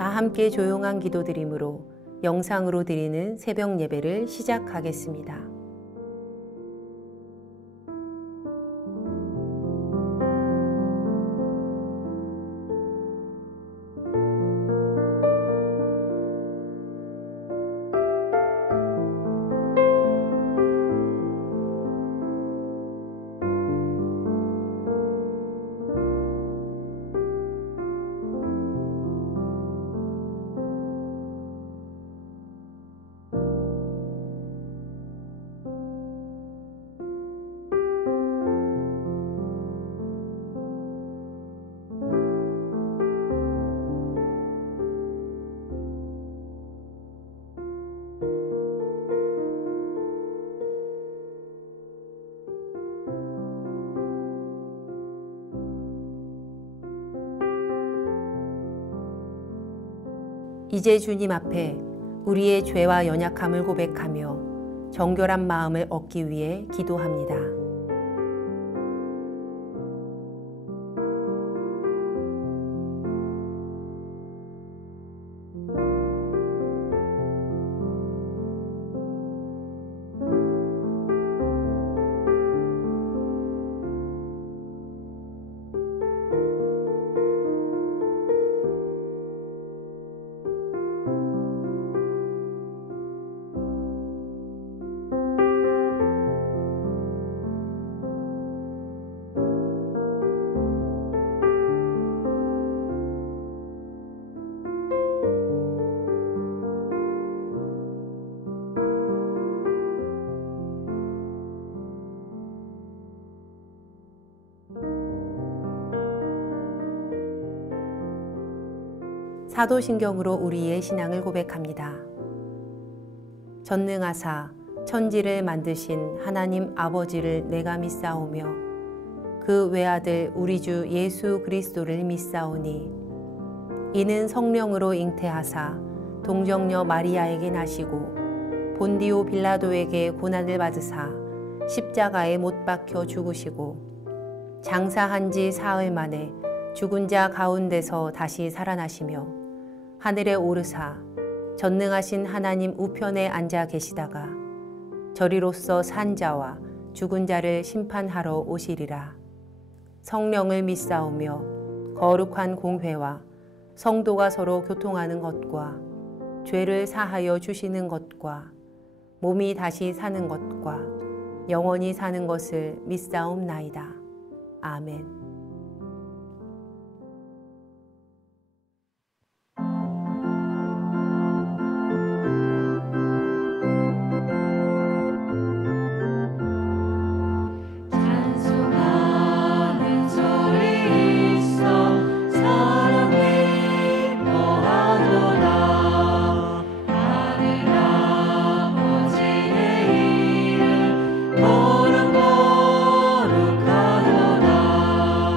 다 함께 조용한 기도드림으로 영상으로 드리는 새벽 예배를 시작하겠습니다. 이제 주님 앞에 우리의 죄와 연약함을 고백하며 정결한 마음을 얻기 위해 기도합니다. 사도신경으로 우리의 신앙을 고백합니다. 전능하사 천지를 만드신 하나님 아버지를 내가 믿사오며 그 외아들 우리 주 예수 그리스도를 믿사오니 이는 성령으로 잉태하사 동정녀 마리아에게 나시고 본디오 빌라도에게 고난을 받으사 십자가에 못 박혀 죽으시고 장사한 지 사흘 만에 죽은 자 가운데서 다시 살아나시며 하늘에 오르사 전능하신 하나님 우편에 앉아 계시다가 저리로서 산 자와 죽은 자를 심판하러 오시리라. 성령을 믿사오며 거룩한 공회와 성도가 서로 교통하는 것과 죄를 사하여 주시는 것과 몸이 다시 사는 것과 영원히 사는 것을 믿사옵나이다. 아멘. 거룩하도다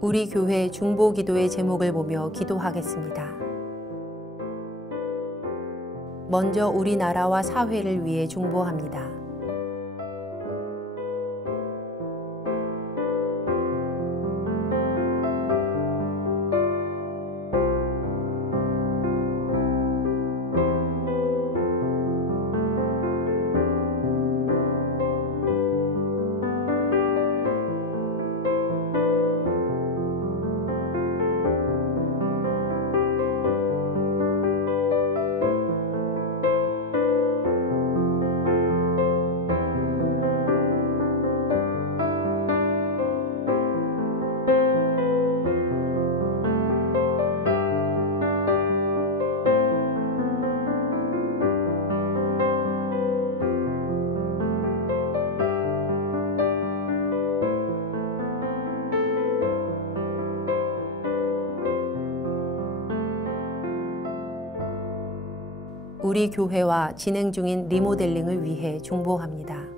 우리 교회 중보 기도의 제목을 보며 기도하겠습니다. 먼저 우리나라와 사회를 위해 중보합니다. 우리 교회와 진행 중인 리모델링을 위해 중보합니다.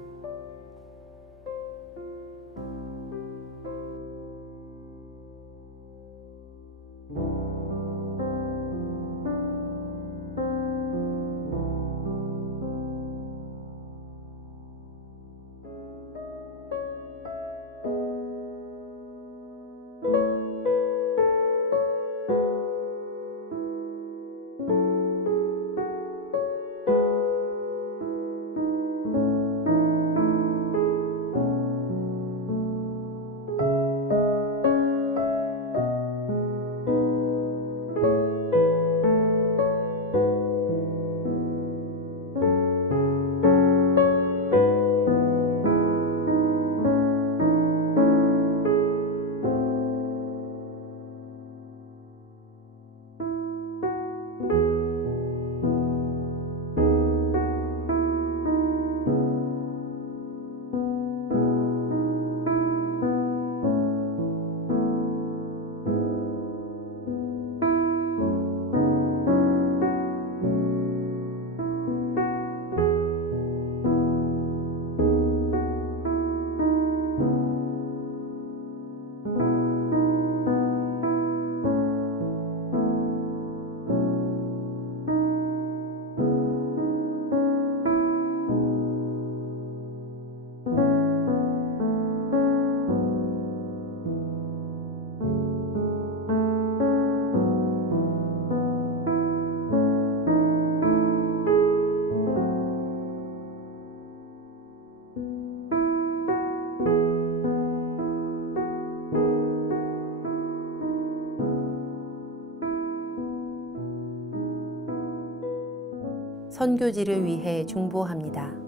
선교지를 위해 중보합니다.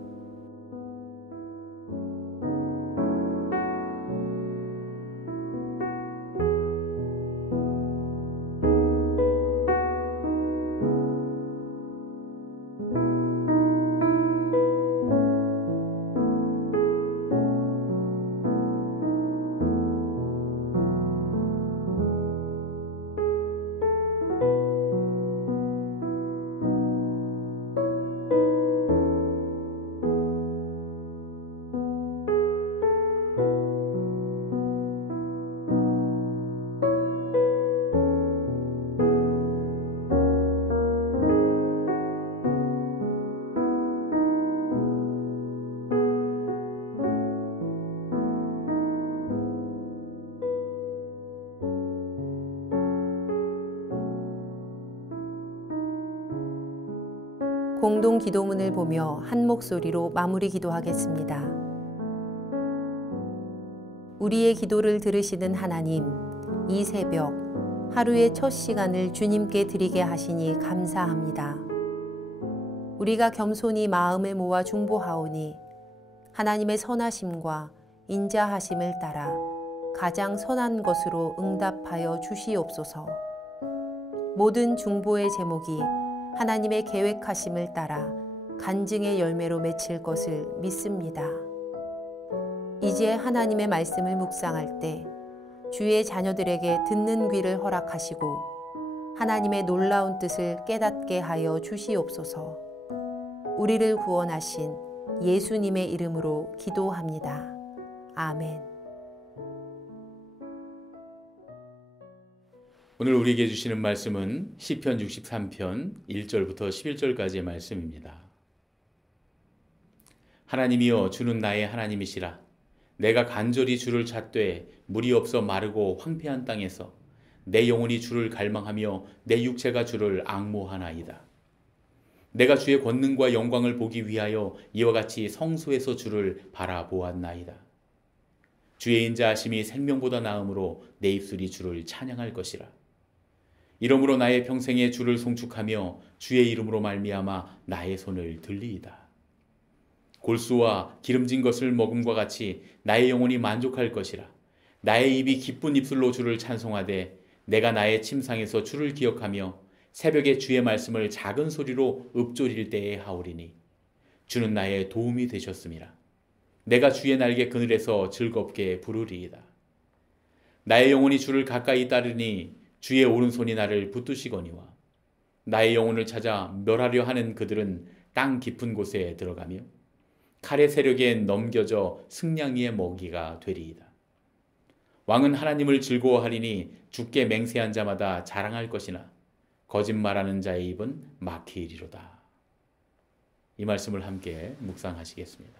공동 기도문을 보며 한 목소리로 마무리 기도하겠습니다. 우리의 기도를 들으시는 하나님, 이 새벽 하루의 첫 시간을 주님께 드리게 하시니 감사합니다. 우리가 겸손히 마음을 모아 중보하오니 하나님의 선하심과 인자하심을 따라 가장 선한 것으로 응답하여 주시옵소서. 모든 중보의 제목이 하나님의 계획하심을 따라 간증의 열매로 맺힐 것을 믿습니다. 이제 하나님의 말씀을 묵상할 때 주의 자녀들에게 듣는 귀를 허락하시고 하나님의 놀라운 뜻을 깨닫게 하여 주시옵소서. 우리를 구원하신 예수님의 이름으로 기도합니다. 아멘. 오늘 우리에게 주시는 말씀은 시편 63편 1절부터 11절까지의 말씀입니다. 하나님이여 주는 나의 하나님이시라. 내가 간절히 주를 찾되 물이 없어 마르고 황폐한 땅에서 내 영혼이 주를 갈망하며 내 육체가 주를 앙모하나이다. 내가 주의 권능과 영광을 보기 위하여 이와 같이 성소에서 주를 바라보았나이다. 주의 인자하심이 생명보다 나음으로 내 입술이 주를 찬양할 것이라. 이러므로 나의 평생에 주를 송축하며 주의 이름으로 말미암아 나의 손을 들리이다. 골수와 기름진 것을 먹음과 같이 나의 영혼이 만족할 것이라. 나의 입이 기쁜 입술로 주를 찬송하되 내가 나의 침상에서 주를 기억하며 새벽에 주의 말씀을 작은 소리로 읊조릴 때에 하오리니 주는 나의 도움이 되셨음이라. 내가 주의 날개 그늘에서 즐겁게 부르리이다. 나의 영혼이 주를 가까이 따르니 주의 오른손이 나를 붙드시거니와 나의 영혼을 찾아 멸하려 하는 그들은 땅 깊은 곳에 들어가며 칼의 세력에 넘겨져 승냥이의 먹이가 되리이다. 왕은 하나님을 즐거워하리니 주께 맹세한 자마다 자랑할 것이나 거짓말하는 자의 입은 막히리로다. 이 말씀을 함께 묵상하시겠습니다.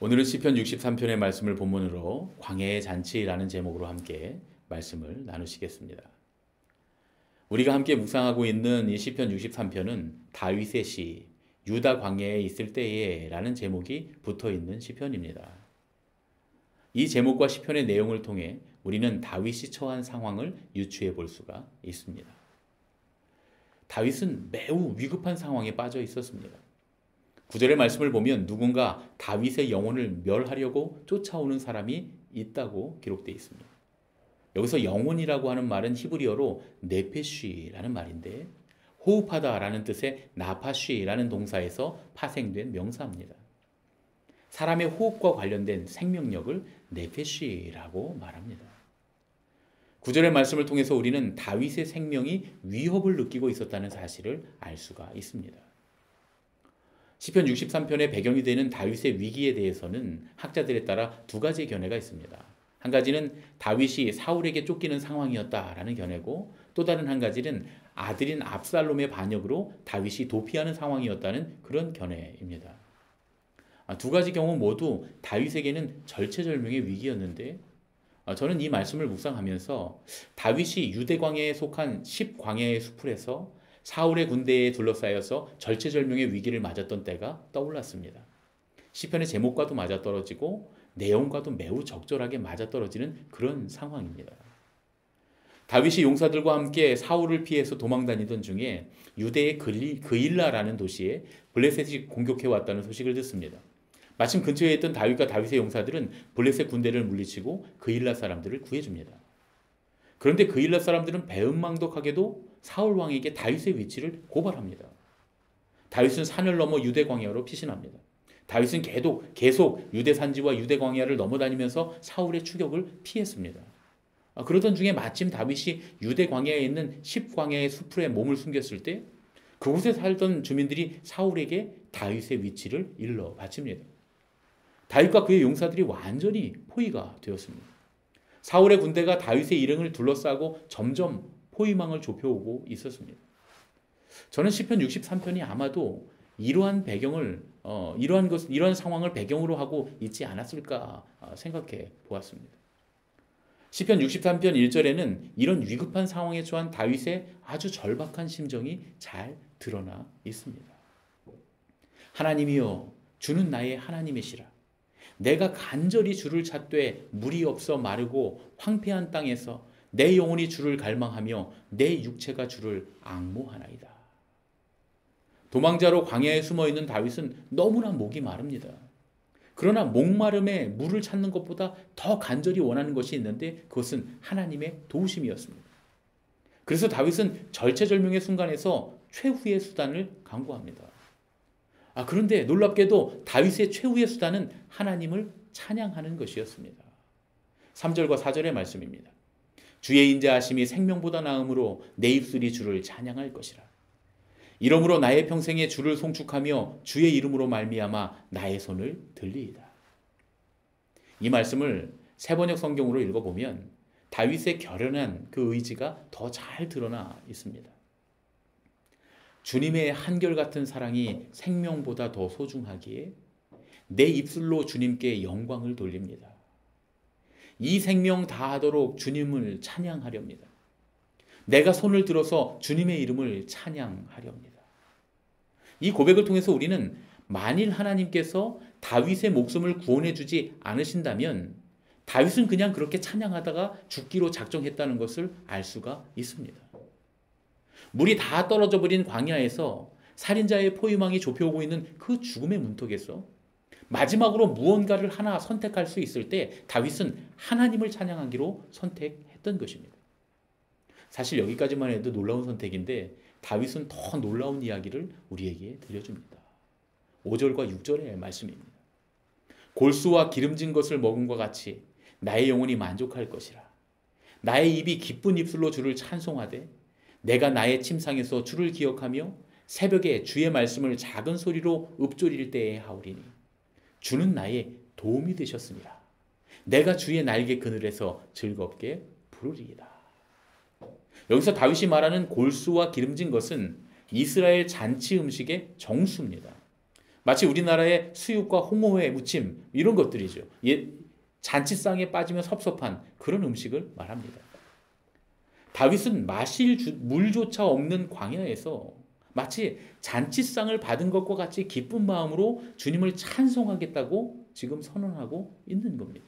오늘은 시편 63편의 말씀을 본문으로 광야의 잔치라는 제목으로 함께 말씀을 나누시겠습니다. 우리가 함께 묵상하고 있는 이 시편 63편은 다윗의 시 유다 광야에 있을 때에 라는 제목이 붙어있는 시편입니다. 이 제목과 시편의 내용을 통해 우리는 다윗이 처한 상황을 유추해 볼 수가 있습니다. 다윗은 매우 위급한 상황에 빠져 있었습니다. 9절의 말씀을 보면 누군가 다윗의 영혼을 멸하려고 쫓아오는 사람이 있다고 기록되어 있습니다. 여기서 영혼이라고 하는 말은 히브리어로 네페쉬라는 말인데 호흡하다라는 뜻의 나파쉬라는 동사에서 파생된 명사입니다. 사람의 호흡과 관련된 생명력을 네페쉬라고 말합니다. 9절의 말씀을 통해서 우리는 다윗의 생명이 위협을 느끼고 있었다는 사실을 알 수가 있습니다. 시편 63편의 배경이 되는 다윗의 위기에 대해서는 학자들에 따라 두 가지의 견해가 있습니다. 한 가지는 다윗이 사울에게 쫓기는 상황이었다라는 견해고 또 다른 한 가지는 아들인 압살롬의 반역으로 다윗이 도피하는 상황이었다는 그런 견해입니다. 두 가지 경우 모두 다윗에게는 절체절명의 위기였는데 저는 이 말씀을 묵상하면서 다윗이 유대 광야에 속한 10광야의 수풀에서 사울의 군대에 둘러싸여서 절체절명의 위기를 맞았던 때가 떠올랐습니다. 시편의 제목과도 맞아떨어지고 내용과도 매우 적절하게 맞아떨어지는 그런 상황입니다. 다윗이 용사들과 함께 사울을 피해서 도망다니던 중에 유대의 그일라라는 도시에 블레셋이 공격해왔다는 소식을 듣습니다. 마침 근처에 있던 다윗과 다윗의 용사들은 블레셋 군대를 물리치고 그일라 사람들을 구해줍니다. 그런데 그일라 사람들은 배은망덕하게도 사울 왕에게 다윗의 위치를 고발합니다. 다윗은 산을 넘어 유대 광야로 피신합니다. 다윗은 계속 유대 산지와 유대 광야를 넘어다니면서 사울의 추격을 피했습니다. 그러던 중에 마침 다윗이 유대 광야에 있는 10광야의 수풀에 몸을 숨겼을 때 그곳에 살던 주민들이 사울에게 다윗의 위치를 일러 바칩니다. 다윗과 그의 용사들이 완전히 포위가 되었습니다. 사울의 군대가 다윗의 일행을 둘러싸고 점점 포위망을 좁혀오고 있었습니다. 저는 시편 63편이 아마도 이러한 배경을 이러한 상황을 배경으로 하고 있지 않았을까 생각해 보았습니다. 시편 63편 1절에는 이런 위급한 상황에 처한 다윗의 아주 절박한 심정이 잘 드러나 있습니다. 하나님이여, 주는 나의 하나님이시라. 내가 간절히 주를 찾되 물이 없어 마르고 황폐한 땅에서 내 영혼이 주를 갈망하며 내 육체가 주를 앙모하나이다. 도망자로 광야에 숨어있는 다윗은 너무나 목이 마릅니다. 그러나 목마름에 물을 찾는 것보다 더 간절히 원하는 것이 있는데 그것은 하나님의 도우심이었습니다. 그래서 다윗은 절체절명의 순간에서 최후의 수단을 강구합니다. 그런데 놀랍게도 다윗의 최후의 수단은 하나님을 찬양하는 것이었습니다. 3절과 4절의 말씀입니다. 주의 인자하심이 생명보다 나음으로 내 입술이 주를 찬양할 것이라. 이러므로 나의 평생에 주를 송축하며 주의 이름으로 말미암아 나의 손을 들리이다. 이 말씀을 세번역 성경으로 읽어보면 다윗의 결연한 그 의지가 더 잘 드러나 있습니다. 주님의 한결같은 사랑이 생명보다 더 소중하기에 내 입술로 주님께 영광을 돌립니다. 이 생명 다하도록 주님을 찬양하렵니다. 내가 손을 들어서 주님의 이름을 찬양하렵니다. 이 고백을 통해서 우리는 만일 하나님께서 다윗의 목숨을 구원해 주지 않으신다면 다윗은 그냥 그렇게 찬양하다가 죽기로 작정했다는 것을 알 수가 있습니다. 물이 다 떨어져 버린 광야에서 살인자의 포위망이 좁혀오고 있는 그 죽음의 문턱에서 마지막으로 무언가를 하나 선택할 수 있을 때 다윗은 하나님을 찬양하기로 선택했던 것입니다. 사실 여기까지만 해도 놀라운 선택인데 다윗은 더 놀라운 이야기를 우리에게 들려줍니다. 5절과 6절의 말씀입니다. 골수와 기름진 것을 먹음과 같이 나의 영혼이 만족할 것이라. 나의 입이 기쁜 입술로 주를 찬송하되 내가 나의 침상에서 주를 기억하며 새벽에 주의 말씀을 작은 소리로 읊조릴 때에 하오리니 주는 나의 도움이 되셨습니다. 내가 주의 날개 그늘에서 즐겁게 부르리이다. 여기서 다윗이 말하는 골수와 기름진 것은 이스라엘 잔치 음식의 정수입니다. 마치 우리나라의 수육과 홍어회 무침 이런 것들이죠. 잔치상에 빠지면 섭섭한 그런 음식을 말합니다. 다윗은 마실 물조차 없는 광야에서 마치 잔치상을 받은 것과 같이 기쁜 마음으로 주님을 찬송하겠다고 지금 선언하고 있는 겁니다.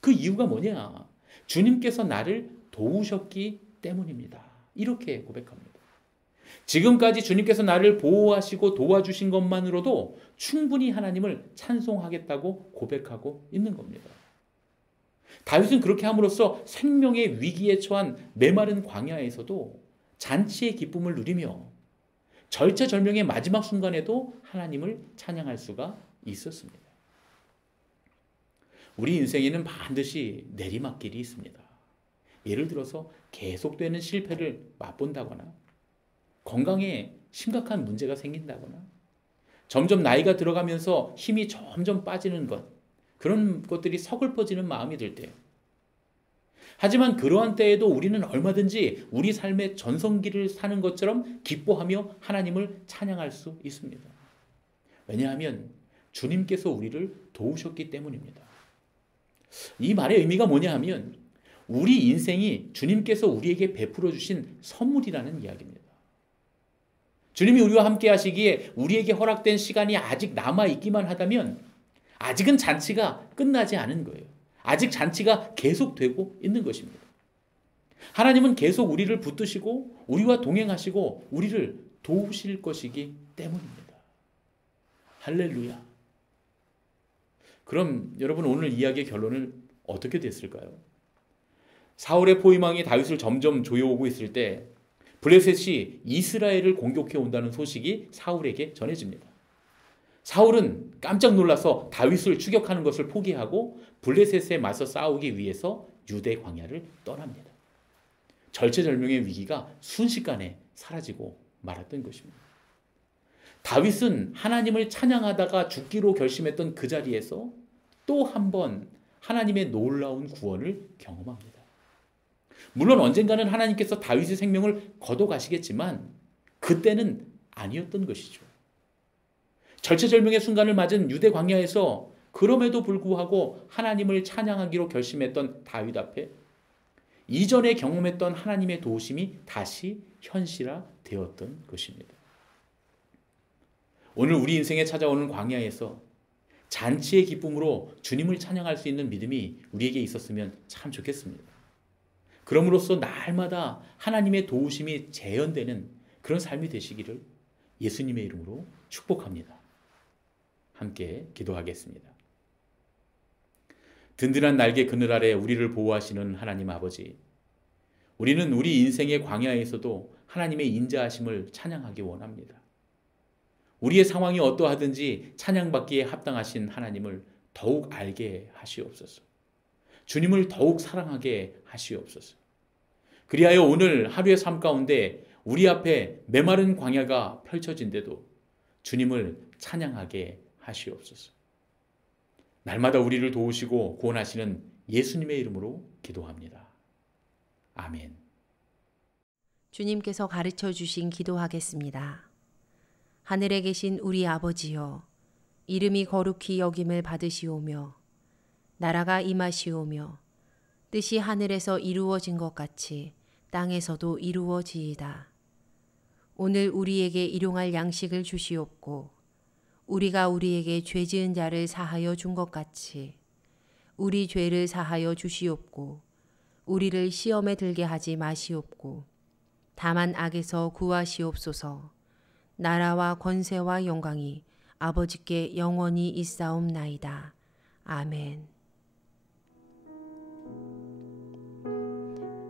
그 이유가 뭐냐? 주님께서 나를 도우셨기 때문입니다. 이렇게 고백합니다. 지금까지 주님께서 나를 보호하시고 도와주신 것만으로도 충분히 하나님을 찬송하겠다고 고백하고 있는 겁니다. 다윗은 그렇게 함으로써 생명의 위기에 처한 메마른 광야에서도 잔치의 기쁨을 누리며 절체절명의 마지막 순간에도 하나님을 찬양할 수가 있었습니다. 우리 인생에는 반드시 내리막길이 있습니다. 예를 들어서 계속되는 실패를 맛본다거나 건강에 심각한 문제가 생긴다거나 점점 나이가 들어가면서 힘이 점점 빠지는 것, 그런 것들이 서글퍼지는 마음이 들 때, 하지만 그러한 때에도 우리는 얼마든지 우리 삶의 전성기를 사는 것처럼 기뻐하며 하나님을 찬양할 수 있습니다. 왜냐하면 주님께서 우리를 도우셨기 때문입니다. 이 말의 의미가 뭐냐 하면 우리 인생이 주님께서 우리에게 베풀어 주신 선물이라는 이야기입니다. 주님이 우리와 함께 하시기에 우리에게 허락된 시간이 아직 남아있기만 하다면 아직은 잔치가 끝나지 않은 거예요. 아직 잔치가 계속되고 있는 것입니다. 하나님은 계속 우리를 붙드시고 우리와 동행하시고 우리를 도우실 것이기 때문입니다. 할렐루야. 그럼 여러분 오늘 이야기의 결론은 어떻게 됐을까요? 사울의 포위망이 다윗을 점점 조여오고 있을 때 블레셋이 이스라엘을 공격해 온다는 소식이 사울에게 전해집니다. 사울은 깜짝 놀라서 다윗을 추격하는 것을 포기하고 블레셋에 맞서 싸우기 위해서 유대 광야를 떠납니다. 절체절명의 위기가 순식간에 사라지고 말았던 것입니다. 다윗은 하나님을 찬양하다가 죽기로 결심했던 그 자리에서 또 한 번 하나님의 놀라운 구원을 경험합니다. 물론 언젠가는 하나님께서 다윗의 생명을 거둬가시겠지만 그때는 아니었던 것이죠. 절체절명의 순간을 맞은 유대 광야에서 그럼에도 불구하고 하나님을 찬양하기로 결심했던 다윗 앞에 이전에 경험했던 하나님의 도우심이 다시 현실화되었던 것입니다. 오늘 우리 인생에 찾아오는 광야에서 잔치의 기쁨으로 주님을 찬양할 수 있는 믿음이 우리에게 있었으면 참 좋겠습니다. 그럼으로써 날마다 하나님의 도우심이 재현되는 그런 삶이 되시기를 예수님의 이름으로 축복합니다. 함께 기도하겠습니다. 든든한 날개 그늘 아래 우리를 보호하시는 하나님 아버지, 우리는 우리 인생의 광야에서도 하나님의 인자하심을 찬양하기 원합니다. 우리의 상황이 어떠하든지 찬양받기에 합당하신 하나님을 더욱 알게 하시옵소서. 주님을 더욱 사랑하게 하시옵소서. 그리하여 오늘 하루의 삶 가운데 우리 앞에 메마른 광야가 펼쳐진데도 주님을 찬양하게 하시옵소서. 날마다 우리를 도우시고 구원하시는 예수님의 이름으로 기도합니다. 아멘. 주님께서 가르쳐 주신 기도하겠습니다. 하늘에 계신 우리 아버지여, 이름이 거룩히 여김을 받으시오며 나라가 임하시오며 뜻이 하늘에서 이루어진 것 같이 땅에서도 이루어지이다. 오늘 우리에게 일용할 양식을 주시옵고 우리가 우리에게 죄 지은 자를 사하여 준 것 같이 우리 죄를 사하여 주시옵고 우리를 시험에 들게 하지 마시옵고 다만 악에서 구하시옵소서. 나라와 권세와 영광이 아버지께 영원히 있사옵나이다. 아멘.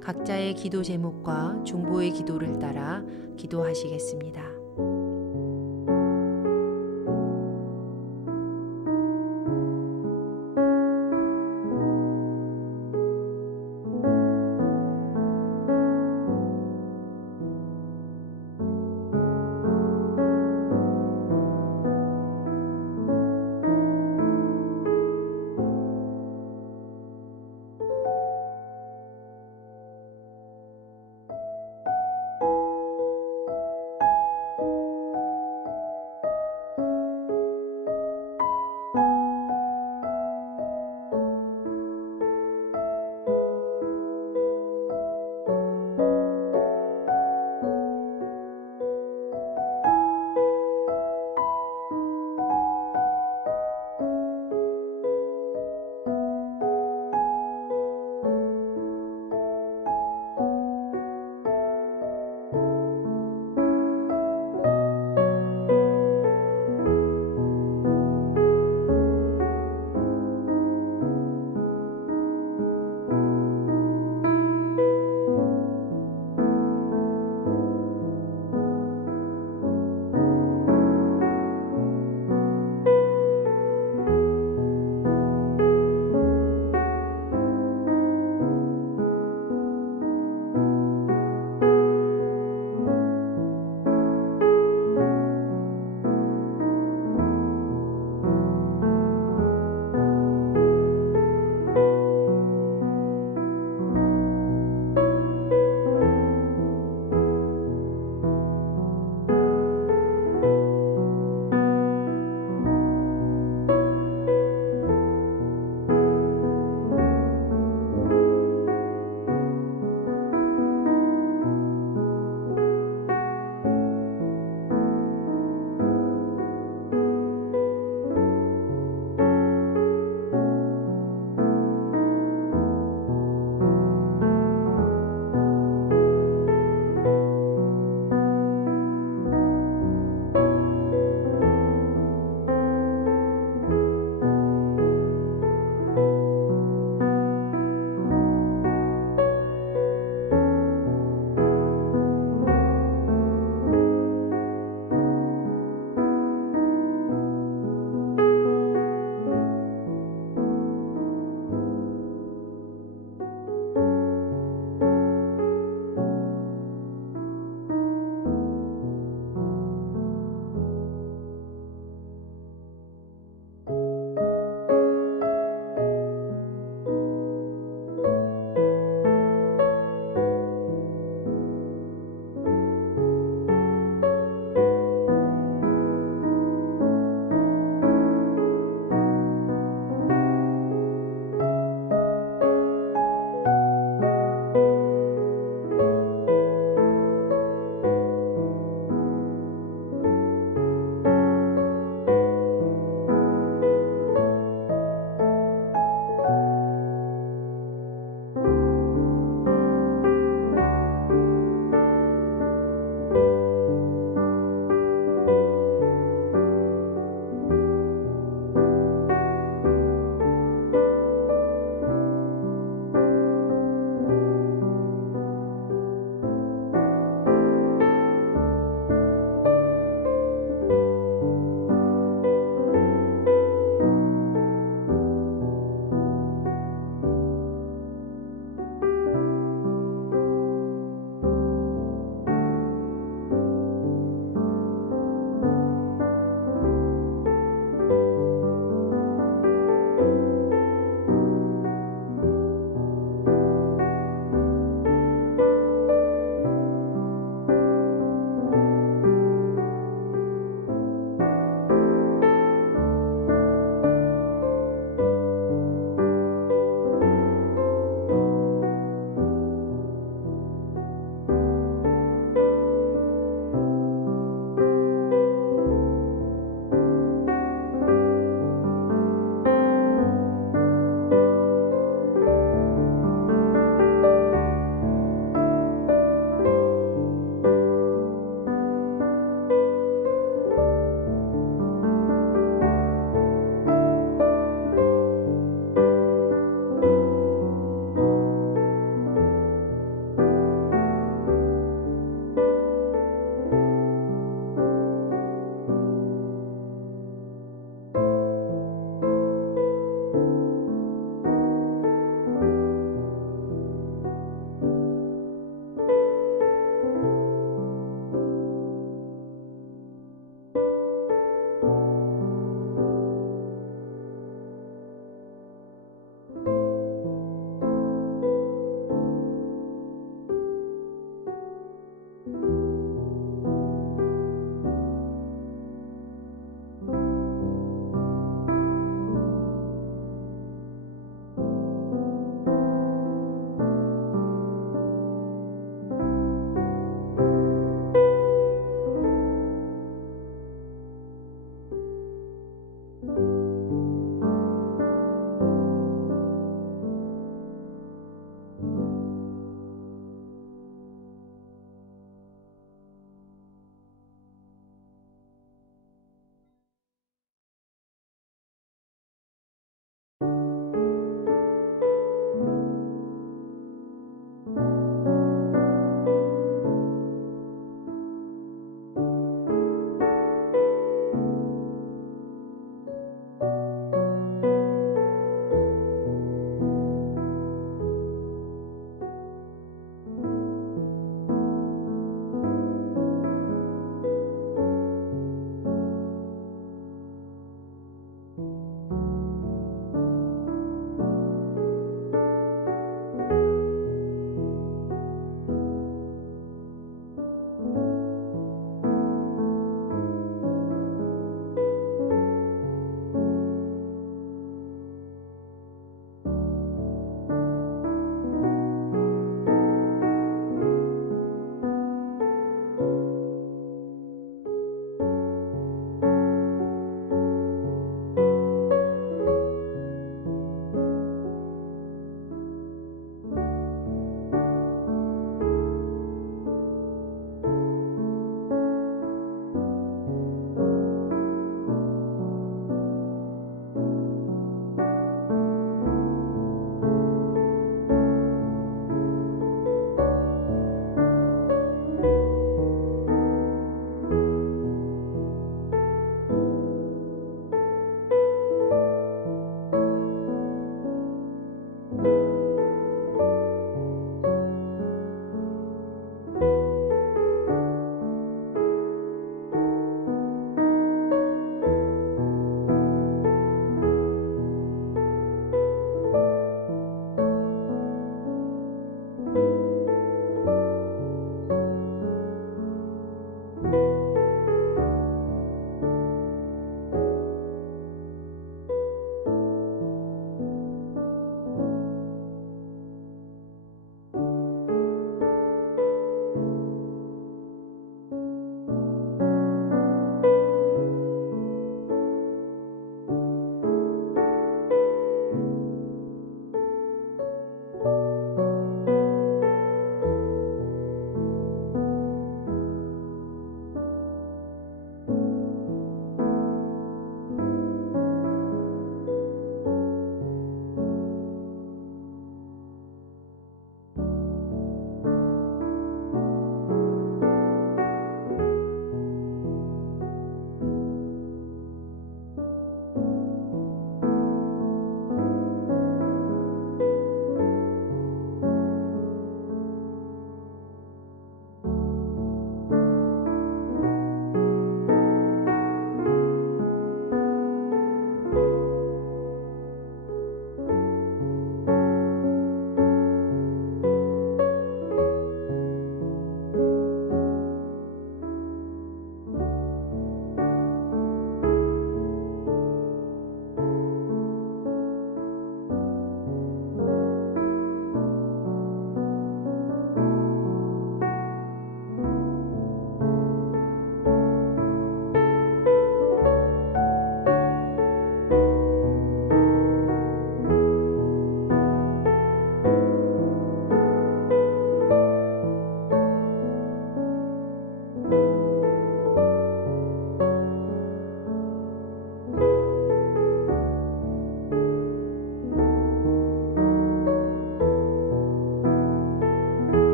각자의 기도 제목과 중보의 기도를 따라 기도하시겠습니다.